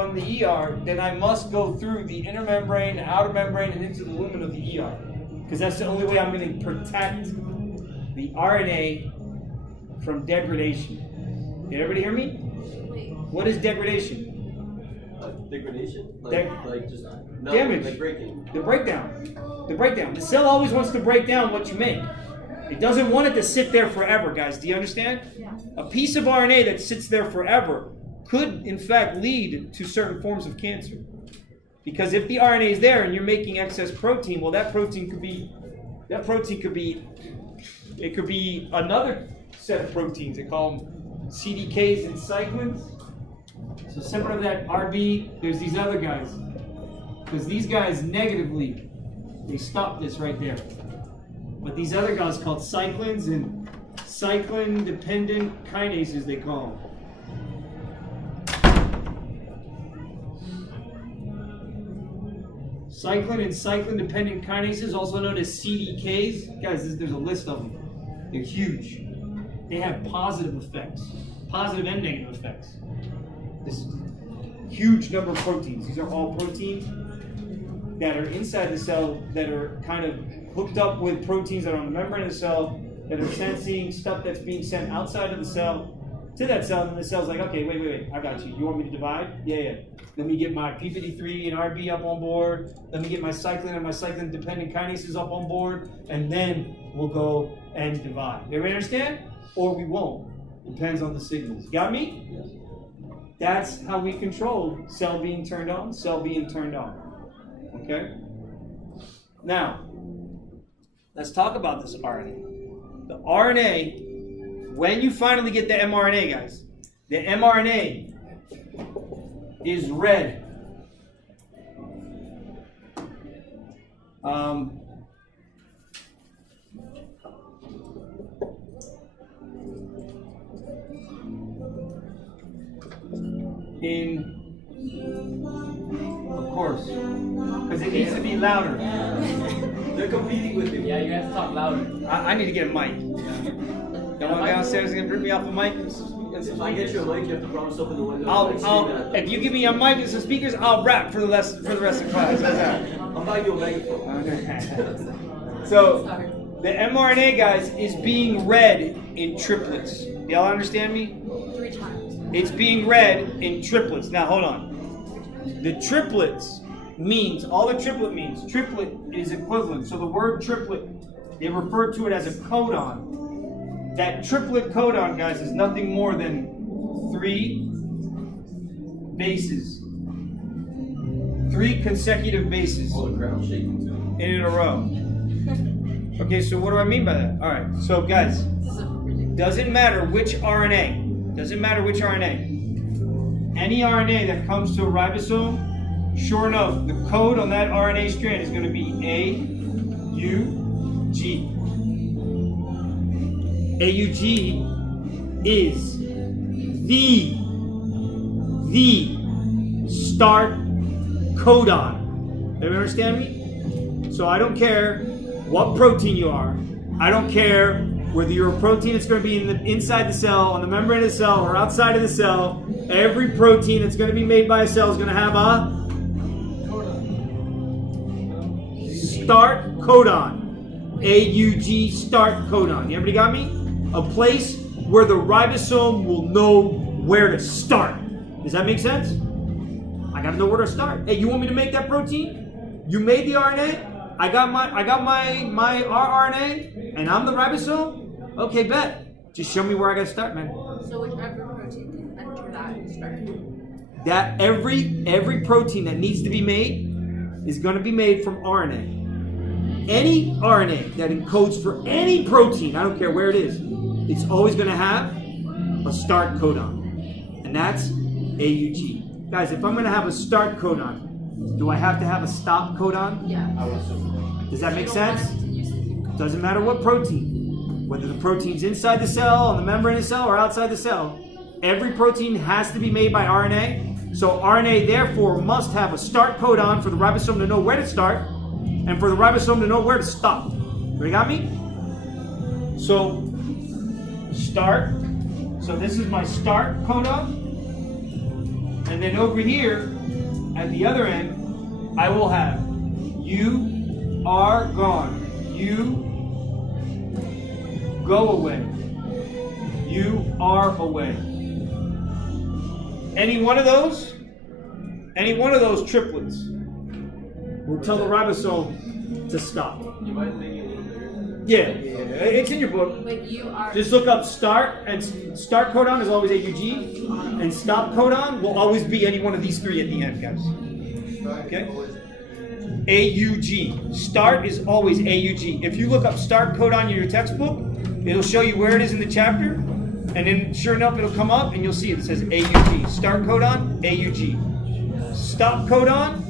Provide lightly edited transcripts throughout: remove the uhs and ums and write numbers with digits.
from the ER, then I must go through the inner membrane, the outer membrane, and into the lumen of the ER. Because that's the only way I'm going to protect the RNA from degradation. Did everybody hear me? What is degradation? Degradation? Like just damage. Like breaking. The breakdown. The breakdown. The cell always wants to break down what you make. It doesn't want it to sit there forever, guys. Do you understand? Yeah. A piece of RNA that sits there forever could, in fact, lead to certain forms of cancer. Because if the RNA is there and you're making excess protein, well, that protein could be another set of proteins. They call them CDKs and cyclins. So separate of that RB, there's these other guys. Because these guys negatively, they stop this right there. But these other guys called cyclins and cyclin-dependent kinases, they call them. Cyclin and cyclin-dependent kinases, also known as CDKs. Guys, there's a list of them. They're huge. They have positive effects, positive and negative effects. This huge number of proteins. These are all proteins that are inside the cell that are kind of hooked up with proteins that are on the membrane of the cell that are sensing stuff that's being sent outside of the cell to that cell, and the cell's like, okay, wait, I got you. You want me to divide? Yeah. Let me get my p53 and RB up on board. Let me get my cyclin and my cyclin-dependent kinases up on board, and then we'll go and divide. Everybody understand? Or we won't. Depends on the signals. Got me? Yes. That's how we control cell being turned on, cell being turned on. Okay? Now, let's talk about this RNA. The RNA, when you finally get the mRNA, guys, the mRNA is red. Of course, because it needs to be louder. They're competing with you. Yeah, you have to talk louder. I need to get a mic. The one downstairs is gonna rip me off a mic. If I get you a mic, you have to promise open the window. If you give me a mic and some speakers, I'll rap for the rest of the class. How's that? I'll buy you a megaphone. Okay. So, the mRNA, guys, is being read in triplets. Y'all understand me? 3 times. It's being read in triplets. Now, hold on. The triplets means, all the triplet means, triplet is equivalent. So the word triplet, they refer to it as a codon. That triplet codon, guys, is nothing more than 3 bases. 3 consecutive bases Oh, the crowd's shaking too. in a row. Okay, so what do I mean by that? All right, so guys, doesn't matter which RNA. Any RNA that comes to a ribosome, sure enough, the code on that RNA strand is going to be AUG. AUG is the start codon. Do you understand me? So I don't care what protein you are. I don't care whether you're a protein that's going to be inside the cell, on the membrane of the cell, or outside of the cell. Every protein that's going to be made by a cell is going to have a start codon. AUG start codon. You everybody got me? A place where the ribosome will know where to start. Does that make sense? I got to know where to start. Hey, you want me to make that protein? You made the RNA? I got my rRNA, and I'm the ribosome? Okay, bet. Just show me where I got to start, man. So whichever protein can enter that start. That every protein that needs to be made is going to be made from RNA. Any RNA that encodes for any protein, I don't care where it is, it's always going to have a start codon. And that's AUG. Guys, if I'm going to have a start codon, do I have to have a stop codon? Yeah. I would assume. Does that make sense? Doesn't matter what protein. Whether the protein's inside the cell, on the membrane of the cell, or outside the cell, every protein has to be made by RNA. So RNA, therefore, must have a start codon for the ribosome to know where to start, and for the ribosome to know where to stop. You got me? So, start. So this is my start codon. And then over here, at the other end, I will have you are gone. You go away. You are away. Any one of those triplets will tell the ribosome to stop. You might make it a little bigger. Yeah, it's in your book. Like you are. Just look up start, and start codon is always AUG, and stop codon will always be any one of these three at the end, guys. Okay? AUG. Start is always AUG. If you look up start codon in your textbook, it'll show you where it is in the chapter, and then sure enough, it'll come up, and you'll see it. It says AUG. Start codon, AUG. Stop codon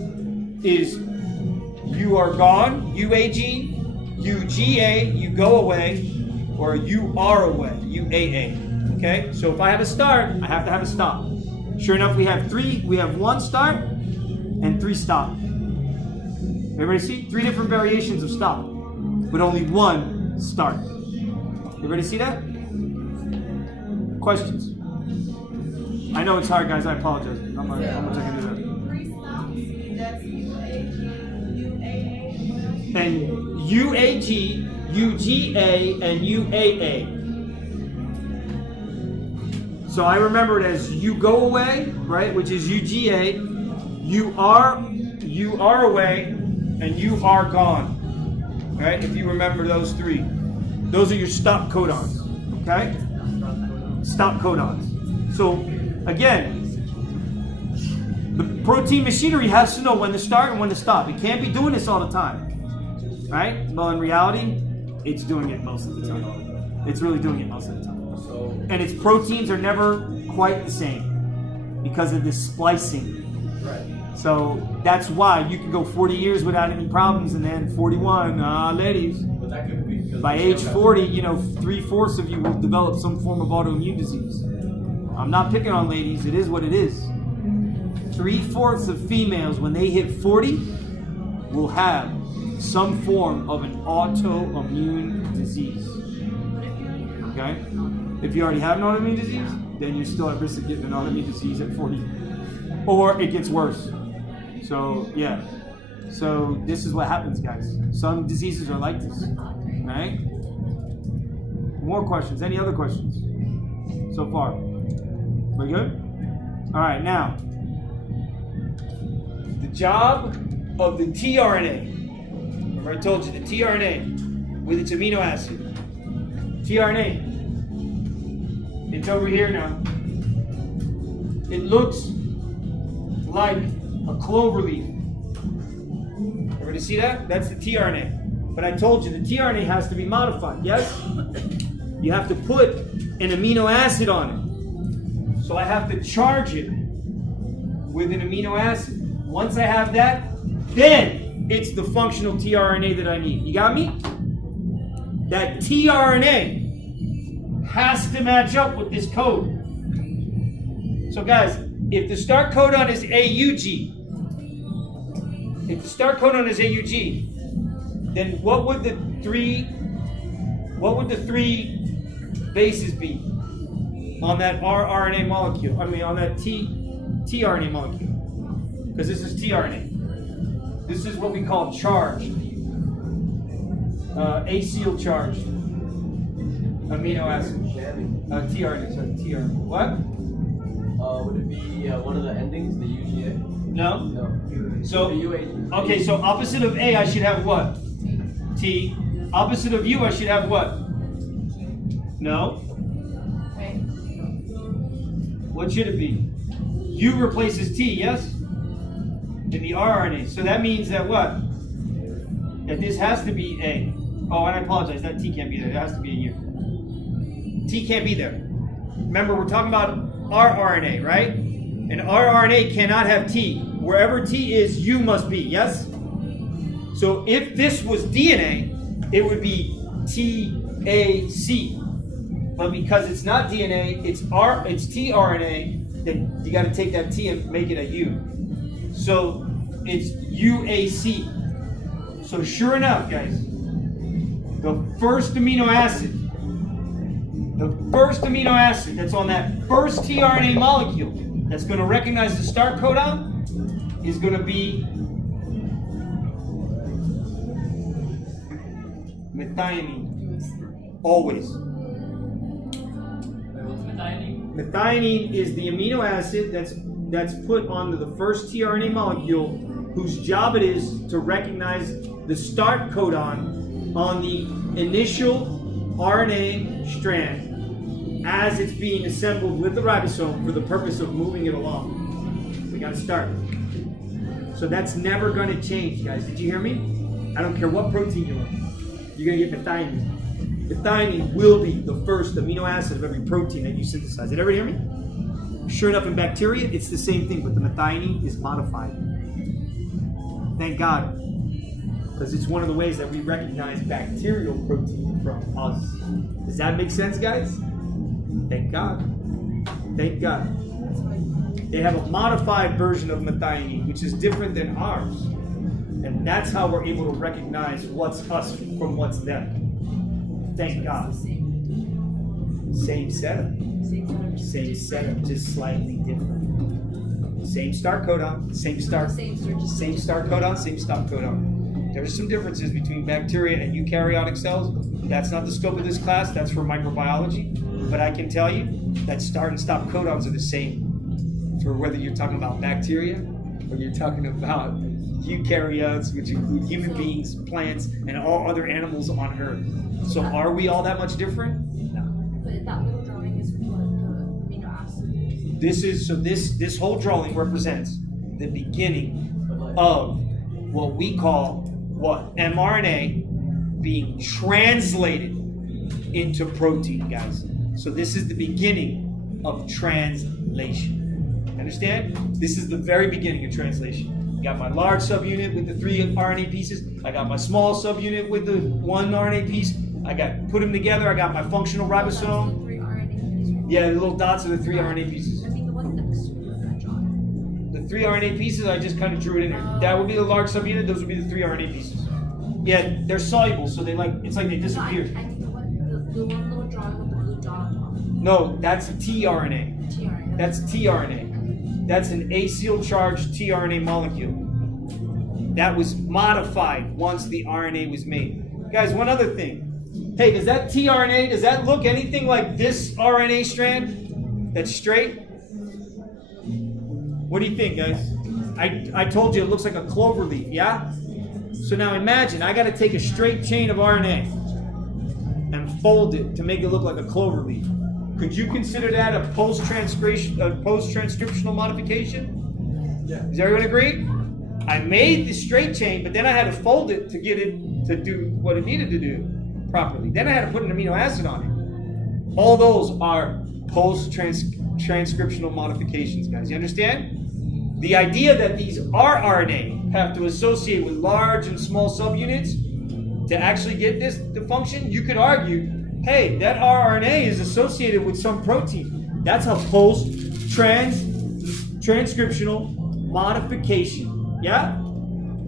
is you are gone, UAG. UGA, you go away, or you are away, UAA. Okay? So if I have a start, I have to have a stop. Sure enough, we have one start and three stop. Everybody see? 3 different variations of stop, but only one start. Everybody see that? Questions? I know it's hard, guys. I apologize. How much I can do that? 3 stops, that's UAG, And UAG, UGA, and UAA. So I remember it as you go away, right, which is UGA, you are away, and you are gone. Right? If you remember those 3. Those are your stop codons. Okay? Stop codons. So again, the protein machinery has to know when to start and when to stop. It can't be doing this all the time. Right? Well, in reality, it's doing it most of the time. It's really doing it most of the time. And its proteins are never quite the same because of this splicing. Right. So that's why you can go 40 years without any problems, and then 41, ladies. But that could be because By age 40, 3/4 of you will develop some form of autoimmune disease. I'm not picking on ladies. It is what it is. 3/4 of females, when they hit 40, will have some form of an autoimmune disease. Okay? If you already have an autoimmune disease, then you're still at risk of getting an autoimmune disease at 40. Or it gets worse. So, yeah. So, this is what happens, guys. Some diseases are like this. Right? More questions? Any other questions so far? We good? All right, now. The job of the tRNA. Remember I told you the tRNA with its amino acid. tRNA. It's over here now. It looks like a clover leaf. Everybody see that? That's the tRNA. But I told you the tRNA has to be modified, yes? You have to put an amino acid on it. So I have to charge it with an amino acid. Once I have that, then it's the functional tRNA that I need. You got me? That tRNA has to match up with this code. So guys, if the start codon is AUG, then what would the three bases be on that rRNA molecule? I mean, on that tRNA molecule. Because this is tRNA. This is what we call charged, acyl charged amino acid. tRNA, sorry, tRNA. What? Would it be one of the endings, the UGA? No? No. So, UAG. okay, so opposite of A, I should have what? T. Opposite of U, I should have what? No? Right. What should it be? U replaces T, yes? In the rRNA. So that means that what? That this has to be A. Oh, and I apologize, that T can't be there. It has to be a U. T can't be there. Remember, we're talking about rRNA, right? And rRNA cannot have T. Wherever T is, U must be, yes? So if this was DNA, it would be TAC. But because it's not DNA, it's tRNA, then you got to take that T and make it a U. So it's UAC. So sure enough, guys, the first amino acid that's on that first tRNA molecule, that's going to recognize the start codon is going to be methionine. Always. Methionine is the amino acid that's put onto the first tRNA molecule, whose job it is to recognize the start codon on the initial RNA strand as it's being assembled with the ribosome for the purpose of moving it along. We got to start. So that's never going to change, guys. Did you hear me? I don't care what protein you're on. You're going to get methionine. Methionine will be the first amino acid of every protein that you synthesize. Did everybody hear me? Sure enough, in bacteria, it's the same thing, but the methionine is modified. Thank God. Because it's one of the ways that we recognize bacterial protein from us. Does that make sense, guys? Thank God. Thank God. They have a modified version of methionine, which is different than ours. And that's how we're able to recognize what's us from what's them. Thank God. Same setup. Same setup, just slightly different. Same start codon, same start codon, same stop codon. There's some differences between bacteria and eukaryotic cells. That's not the scope of this class, that's for microbiology. But I can tell you that start and stop codons are the same for whether you're talking about bacteria or you're talking about eukaryotes, which include human beings, plants, and all other animals on Earth. So are we all that much different? No. But that little drawing is what the amino acid. This whole drawing represents the beginning of what we call mRNA being translated into protein, guys. So this is the beginning of translation. Understand? This is the very beginning of translation. I got my large subunit with the 3 RNA pieces. I got my small subunit with the 1 RNA piece. Put them together. I got my functional ribosome. 3 RNA pieces. Yeah, the little dots are the 3 RNA pieces. I mean the one next to that drawing. The 3 RNA pieces, I just kind of drew it in there. That would be the large subunit. Those would be the 3 RNA pieces. Yeah, they're soluble, so it's like they disappear. I think the one little drawing with the blue dot on top. No, that's tRNA. tRNA. That's tRNA. That's an acyl charged tRNA molecule. That was modified once the RNA was made. Guys, one other thing. Hey, does that tRNA, does that look anything like this RNA strand that's straight? What do you think, guys? I told you it looks like a clover leaf, yeah? So now imagine, I got to take a straight chain of RNA and fold it to make it look like a clover leaf. Could you consider that a post-transcriptional modification? Yeah. Does everyone agree? I made the straight chain, but then I had to fold it to get it to do what it needed to do properly. Then I had to put an amino acid on it. All those are post-transcriptional modifications, guys. You understand? The idea that these rRNA have to associate with large and small subunits to actually get this to function, you could argue, hey, that rRNA is associated with some protein. That's a post-transcriptional modification. Yeah?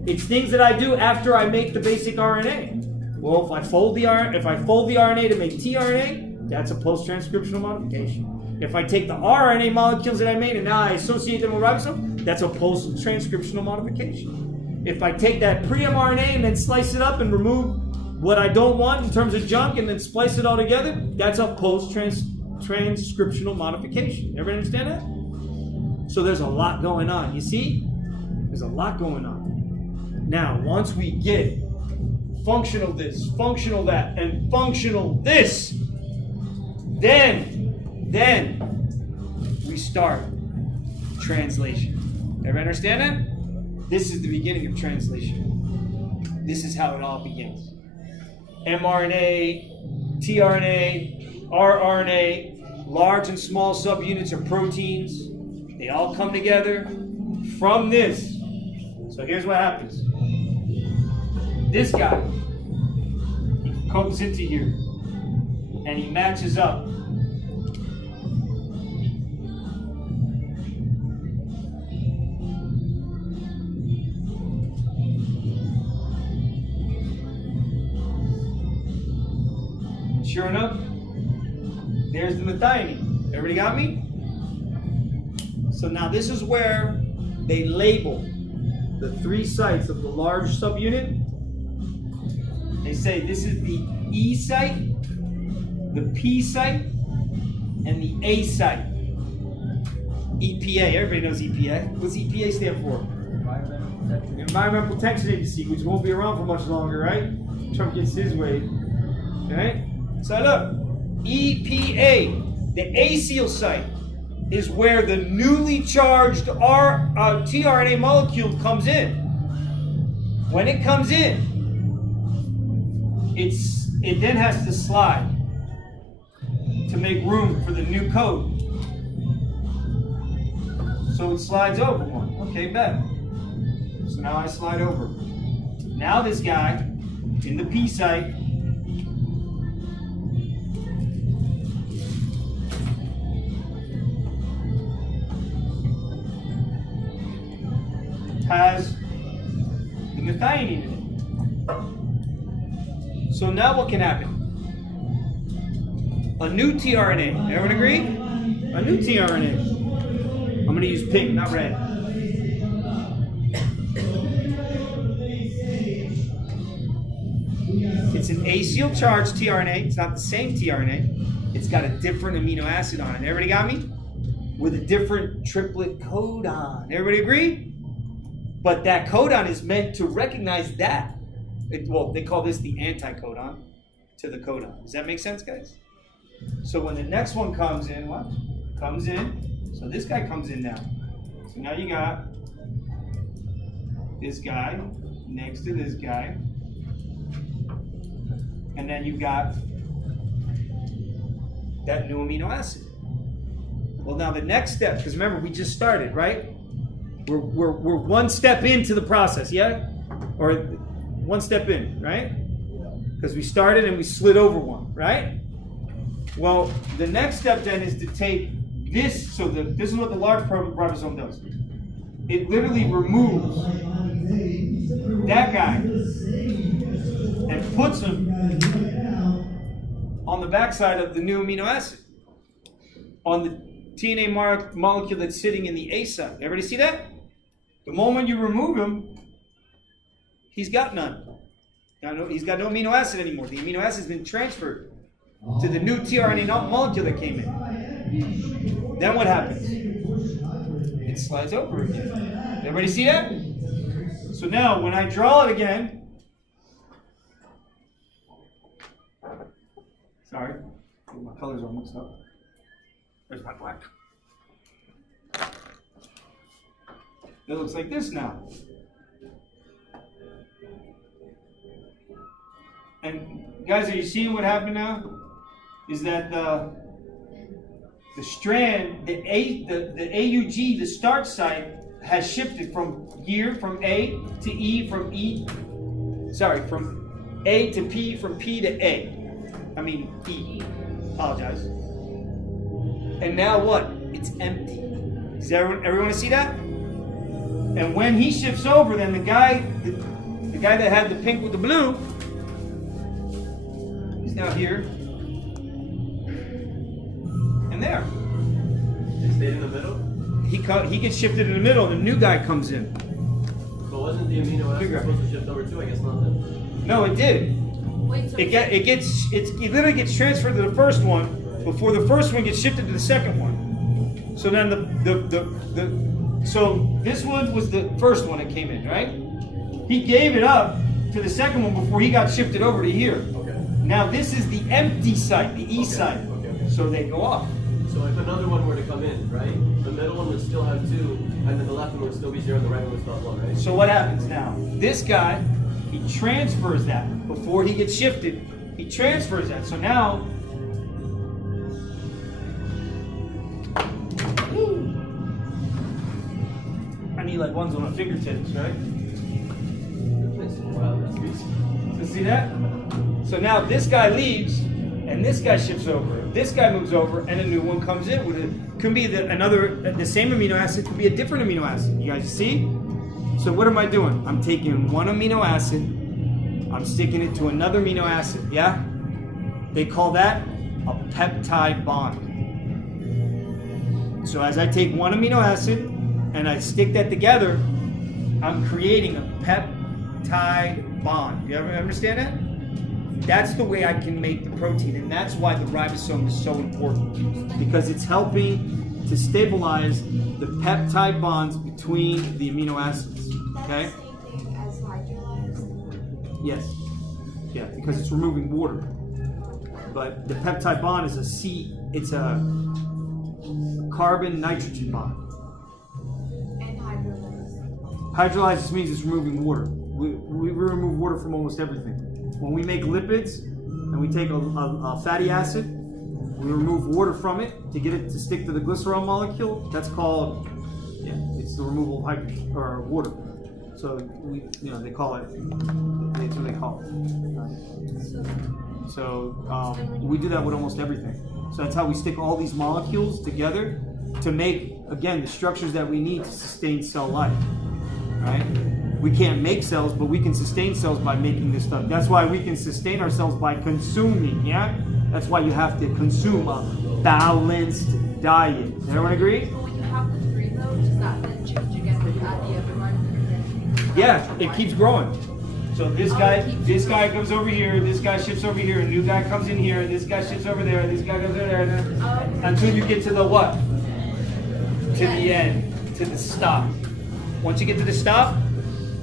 It's things that I do after I make the basic RNA. Well, if I fold the RNA to make tRNA, that's a post-transcriptional modification. If I take the rRNA molecules that I made and now I associate them with ribosome, that's a post-transcriptional modification. If I take that pre-mRNA and then slice it up and remove what I don't want in terms of junk and then splice it all together, that's a post-transcriptional modification. Everybody understand that? So there's a lot going on. You see? There's a lot going on. Now, once we get functional this, functional that, and functional this, then we start translation. Everybody understand that? This is the beginning of translation. This is how it all begins. mRNA, tRNA, rRNA, large and small subunits of proteins, they all come together from this. So here's what happens. This guy, he comes into here and he matches up. Sure enough, there's the methionine. Everybody got me? So now this is where they label the 3 sites of the large subunit. They say this is the E site, the P site, and the A site. EPA, everybody knows EPA. What's EPA stand for? Environmental Protection Agency, which won't be around for much longer, right? Trump gets his way. Right? So look, EPA, the A seal site, is where the newly charged tRNA molecule comes in. When it comes in, it then has to slide to make room for the new code. So it slides over one. Okay, bet. So now I slide over. Now this guy in the P site has the methionine in it. So now what can happen? A new tRNA. Everyone agree? A new tRNA. I'm going to use pink, not red. It's an acyl charged tRNA. It's not the same tRNA. It's got a different amino acid on it. Everybody got me? With a different triplet codon. Everybody agree? But that codon is meant to recognize that. Well, they call this the anticodon to the codon. Does that make sense, guys? So when the next one comes in, watch, comes in. So this guy comes in now. So now you got this guy next to this guy. And then you've got that new amino acid. Well, now the next step, because remember, we just started, right? We're one step into the process, yeah? Or one step in, right? Because we started and we slid over one, right? Well, the next step then is to take this, so this is what the large ribosome does. It literally removes that guy and puts him on the backside of the new amino acid, on the TNA molecule that's sitting in the A site. Everybody see that? The moment you remove him, he's got none. Now, he's got no amino acid anymore. The amino acid has been transferred to the new tRNA molecule that came in. Then what happens? It slides over again. Everybody see that? So now, when I draw it again, sorry, my colors are mixed up. There's my black. It looks like this now. And guys, are you seeing what happened now? Is that the strand, the AUG, the start site, has shifted from here, from A to E, from A to P, from P to A. I mean E. Apologize. And now what? It's empty. Does everyone see that? And when he shifts over, then the guy that had the pink with the blue, he's now here and there. It stayed in the middle? He gets shifted in the middle, and the new guy comes in. But wasn't the amino acid supposed to shift over too? I guess not then. No, it did. Wait, so It literally gets transferred to the first one before the first one gets shifted to the second one. So then so this one was the first one that came in, right? He gave it up to the second one before he got shifted over to here. Okay. Now this is the empty site, the E site. Okay. So they go off. So if another one were to come in, right? The middle one would still have 2, and then the left one would still be 0, and the right one would still have 1, right? So what happens now? This guy, he transfers that before he gets shifted. He transfers that. So now, I need like ones on my fingertips, right? Wow, that's crazy. So see that? So now this guy leaves, and this guy shifts over. This guy moves over, and a new one comes in with could be the same amino acid, could be a different amino acid. You guys see? So what am I doing? I'm taking one amino acid, I'm sticking it to another amino acid, yeah? They call that a peptide bond. So as I take one amino acid and I stick that together, I'm creating a peptide bond. You ever understand that? That's the way I can make the protein, and that's why the ribosome is so important, because it's helping to stabilize the peptide bonds between the amino acids. Okay? That's the same thing as hydrolyzed. Yes. Yeah, because it's removing water. But the peptide bond is it's a carbon-nitrogen bond. And hydrolyzed. Hydrolyzed just means it's removing water. We remove water from almost everything. When we make lipids and we take a fatty acid, we remove water from it to get it to stick to the glycerol molecule. That's called, it's the removal of hydrogen or water. So they call it. That's what they call it. Right? So we do that with almost everything. So that's how we stick all these molecules together to make, again, the structures that we need to sustain cell life. Right? We can't make cells, but we can sustain cells by making this stuff. That's why we can sustain ourselves by consuming, yeah? That's why you have to consume a balanced diet. Does everyone agree? But when you have the three though, does that then change again when you add the other one? Yeah, it keeps growing. So this guy comes over here, this guy shifts over here, a new guy comes in here, this guy shifts over there, this guy goes over there, until you get to the what? To the end, to the stop. Once you get to the stop,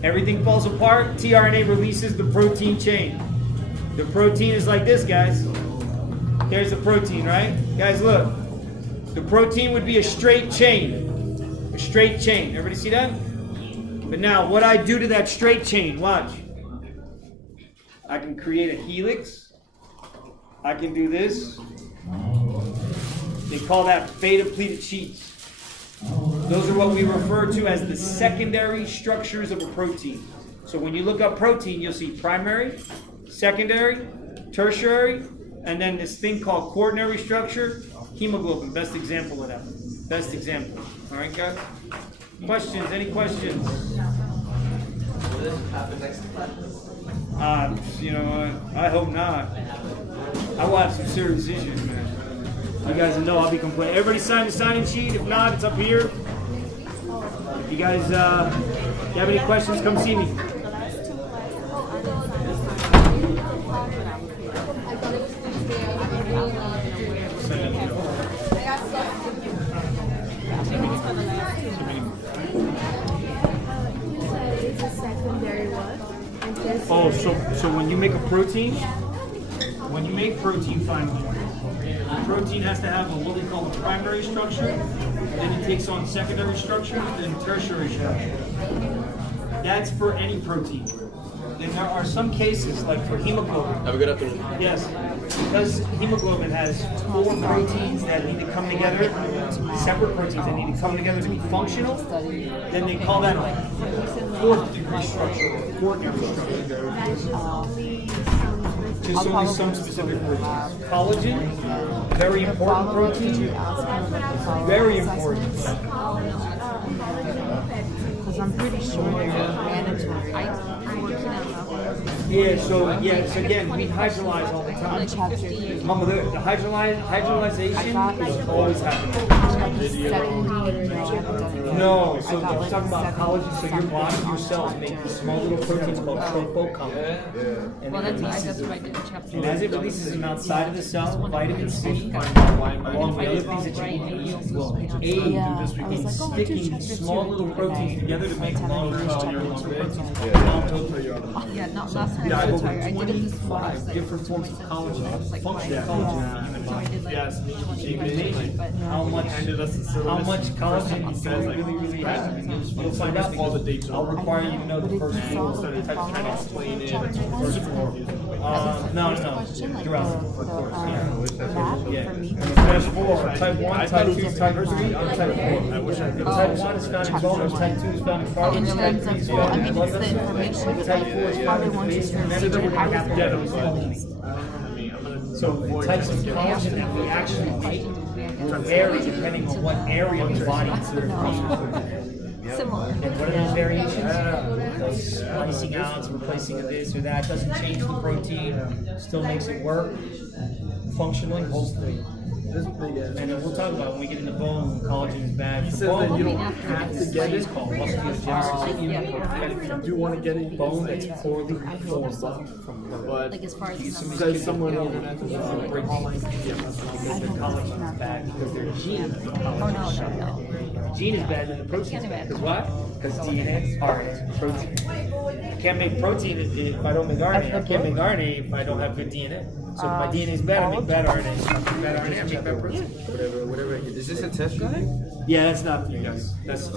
everything falls apart, tRNA releases the protein chain. The protein is like this, guys. There's the protein, right? Guys, look. The protein would be a straight chain. A straight chain. Everybody see that? But now, what I do to that straight chain, watch. I can create a helix. I can do this. They call that beta-pleated sheets. Those are what we refer to as the secondary structures of a protein. So when you look up protein, you'll see primary, secondary, tertiary, and then this thing called quaternary structure, hemoglobin. Best example of that. Best example. All right, guys? Questions? Any questions? Will this happen next class? I hope not. I will have some serious issues, man. You guys know I'll be complaining. Everybody sign the sign-in sheet. If not, it's up here. If you guys have any questions, come see me. Oh, so when you make a protein, finally, the protein has to have what we call a primary structure, then it takes on secondary structure, then tertiary structure. That's for any protein. Then there are some cases, like for hemoglobin. Have a good afternoon. Yes, because hemoglobin has 4 proteins that need to come together, separate proteins that need to come together to be functional, then they call that a 4th degree structure, or quaternary structure. Just only some specific proteins. Collagen, very important protein, very important. Because I'm pretty sure they're mandatory. Yeah, so again, we hydrolyze all the time. Mama, the hydrolyzation is always happening. No, so if you're talking about collagen, so your body, your cells make these small little proteins called tropocon. And and as it releases them outside of the cell, vitamin C, along with other things that you need, will aid in sticking small little proteins together to make longer proteins. Yeah, not last time. Yeah, I have over I did it this 25 different forms of collagen, functional collagen in the human body. Yes. So you can imagine how much collagen you really have. You'll find out all the dates. I'll require you to know the first 4. Trying to explain it. No, throughout, of course. Yeah. There's 4: type 1, type 2, type 3, and type 4. Type 1 is found in bone, type 2 is found in carbon, In type terms 3 of, is well, found I in mean, blood it's the vessels, information type 4 is how found they in want you to base, and read then it. we're going to have So the types of collagen that we actually make will vary depending on what area of the body it's in. Similar. And what are those variations? Those splicing out, replacing of this or that, doesn't change the protein, still makes it work functionally, hopefully. This big ass. And then we'll talk about when we get into bone, collagen is bad. He for says bone. that you don't have to get It's it. called musculogenesis. If you do want to get a bone that's poorly formed, but Like as far as the numbers. says someone on the internet Because that their collagen is bad because their gene is Oh no. Gene is better than the protein. Can't imagine. Because what? Because DNA, RNA, protein. I can't make protein if I don't make RNA. I can't make RNA if I don't have good DNA. So if my DNA is bad, I make bad RNA. If I make bad RNA, I make bad protein. whatever. Is this a test guide? Yeah, that's not for you guys. That's